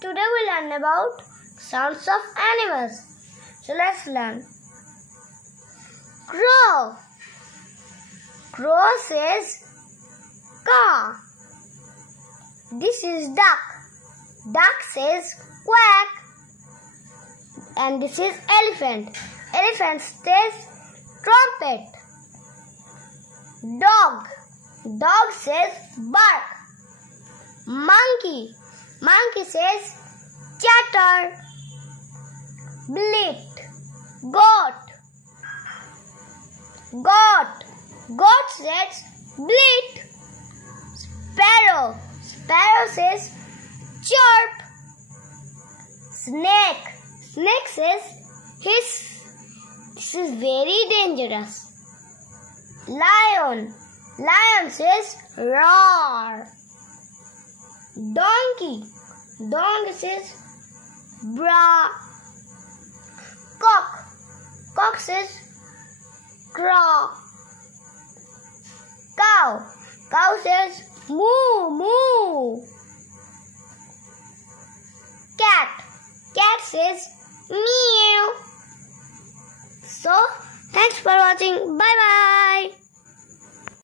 Today we learn about sounds of animals. So let's learn. Crow. Crow says caw. This is duck. Duck says quack. And this is elephant. Elephant says trumpet. Dog. Dog says bark. Monkey. Monkey says chatter. Bleat. Goat. Goat. Goat says bleat. Sparrow. Sparrow says chirp. Snake. Snake says hiss. This is very dangerous. Lion. Lion says roar. Donkey. Donkey says bra. Cock. Cock says craw. Cow. Cow says moo moo. Cat. Cat says meow. So, thanks for watching. Bye bye.